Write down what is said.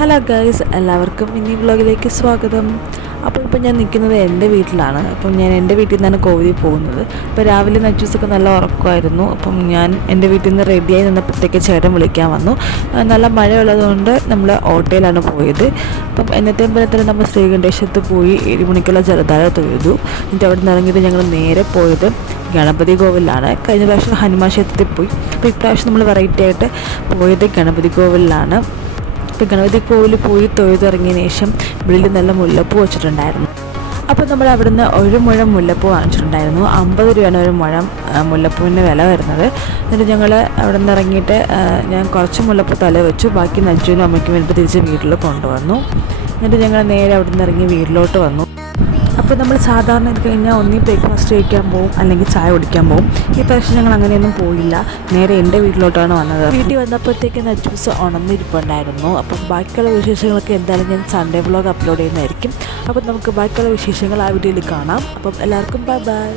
Hello guys, എല്ലാവർക്കും mini വ്ളോഗിലേക്ക് സ്വാഗതം. അപ്പോൾ ഞാൻ നിൽക്കുന്നത് എൻ്റെ വീട്ടിലാണ്. അപ്പം ഞാൻ എൻ്റെ വീട്ടിൽ നിന്നാണ് കോവിലിൽ പോകുന്നത്. അപ്പോൾ രാവിലെ നച്ചൂസൊക്കെ നല്ല ഉറക്കമായിരുന്നു. അപ്പം ഞാൻ എൻ്റെ വീട്ടിൽ നിന്ന് റെഡിയായി നിന്നപ്പോഴത്തേക്ക് ചേട്ടൻ വിളിക്കാൻ വന്നു. നല്ല മഴയുള്ളതുകൊണ്ട് നമ്മൾ ഓട്ടോയിലാണ് പോയത്. അപ്പം എന്നത്തെ പോലെ തന്നെ നമ്മൾ ശ്രീകണ്ഠേശ്വരത്ത് പോയി 7 മണിക്കുള്ള ജലധാര തൊഴുതു. എന്നിട്ട് അവിടെ നിന്ന് ഇറങ്ങിയിട്ട് ഞങ്ങൾ നേരെ പോയത് ഗണപതി കോവിലാണ്. കഴിഞ്ഞ പ്രാവശ്യം ഹനുമാൻ ക്ഷേത്രത്തിൽ പോയി. അപ്പോൾ ഇപ്രാവശ്യം നമ്മൾ വെറൈറ്റി ആയിട്ട് പോയത് ഗണപതി കോവിലാണ്. ഇപ്പോൾ ഗണപതി കോവിൽ പോയി തൊഴുതിറങ്ങിയതിന് ശേഷം വെളിയിൽ നല്ല മുല്ലപ്പൂ വെച്ചിട്ടുണ്ടായിരുന്നു. അപ്പോൾ നമ്മൾ അവിടുന്ന് 1 മുഴം മുല്ലപ്പൂ വാങ്ങിച്ചിട്ടുണ്ടായിരുന്നു. 50 രൂപയാണ് 1 മുഴം മുല്ലപ്പൂവിൻ്റെ വില വരുന്നത്. എന്നിട്ട് ഞങ്ങൾ അവിടെ നിന്ന് ഇറങ്ങിയിട്ട് ഞാൻ കുറച്ച് മുല്ലപ്പൂ തല വെച്ചു, ബാക്കി നജ്ജുവിനും അമ്മയ്ക്കും വേണ്ടിയിട്ട് തിരിച്ച് വീട്ടിൽ കൊണ്ടുവന്നു. എന്നിട്ട് ഞങ്ങൾ നേരെ അവിടെ നിന്ന് ഇറങ്ങി വീട്ടിലോട്ട് വന്നു. അപ്പോൾ നമ്മൾ സാധാരണ ഇത് കഴിഞ്ഞാൽ ഒന്നീ ബ്രേക്ക്ഫാസ്റ്റ് കഴിക്കാൻ പോകും, അല്ലെങ്കിൽ ചായ കുടിക്കാൻ പോകും. ഈ പ്രാവശ്യം ഞങ്ങൾ അങ്ങനെയൊന്നും പോയില്ല, നേരെ എൻ്റെ വീട്ടിലോട്ടാണ് വന്നത്. വീട്ടിൽ വന്നപ്പോഴത്തേക്ക് നച്ചൂസ് ഉണർന്നിരിപ്പുണ്ടായിരുന്നു. അപ്പം ബാക്കിയുള്ള വിശേഷങ്ങളൊക്കെ എന്തായാലും ഞാൻ സൺഡേ വ്ളോഗ് അപ്ലോഡ് ചെയ്യുന്നതായിരിക്കും. അപ്പം നമുക്ക് ബാക്കിയുള്ള വിശേഷങ്ങൾ ആ വീഡിയോയിൽ കാണാം. അപ്പം എല്ലാവർക്കും ബൈ ബൈ.